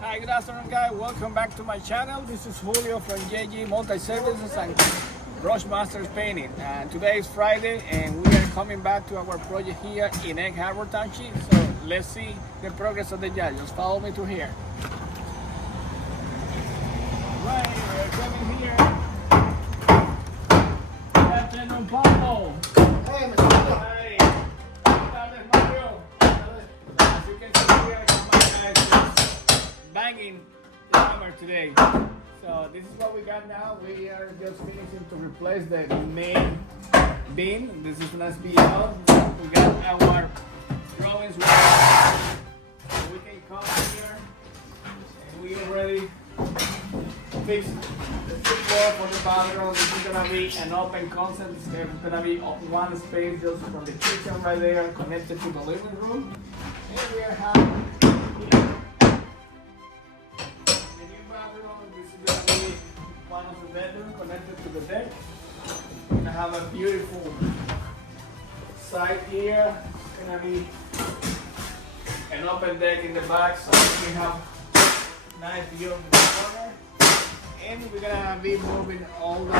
Hi, good afternoon, guys. Welcome back to my channel. This is Julio from JGMultiservices and Brushmasters Painting. And today is Friday, and we are coming back to our project here in Egg Harbor Township. So let's see the progress of the job. Just follow me to here. Right, we're coming here. Good afternoon, Pablo. Hey, Mr. Julio. Hi. Good afternoon, Mario. As you can see here, my guys is banging the hammer today. So this is what we got now. We are just finishing to replace the main beam. This is an SBL. We got our drawings ready. So we can come here and we already fixed the floor for the bathroom. This is gonna be an open concept. It's gonna be one space just from the kitchen right there connected to the living room. And we are having here the new bathroom. This is gonna be one of the bedrooms connected to the deck. We're gonna have a beautiful side here. It's gonna be an open deck in the back, so we have nice view of the corner. And we're gonna be moving all the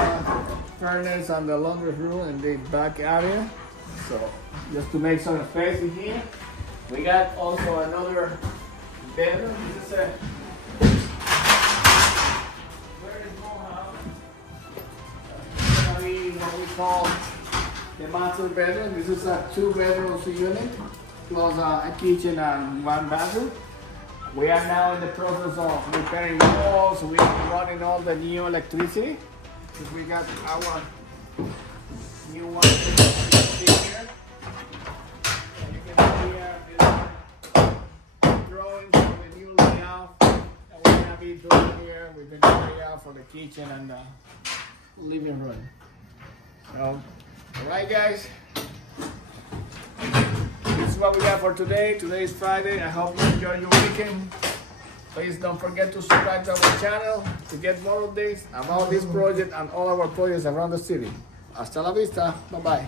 furnace and the laundry room in the back area. So just to make some space in here. We got also another bedroom. This is a very small house. It's gonna be what we call the master bedroom. This is a 2-bedroom unit plus a kitchen and 1 bathroom. We are now in the process of repairing walls. We are running all the new electricity. So we got our new one here. And you can see here is drawings of the new layout that we're gonna be doing here. We're gonna lay out for the kitchen and the living room. So, alright guys. This is what we got for today. Today is Friday. I hope you enjoy your weekend. Please don't forget to subscribe to our channel to get more updates about this project and all our projects around the city. Hasta la vista. Bye-bye.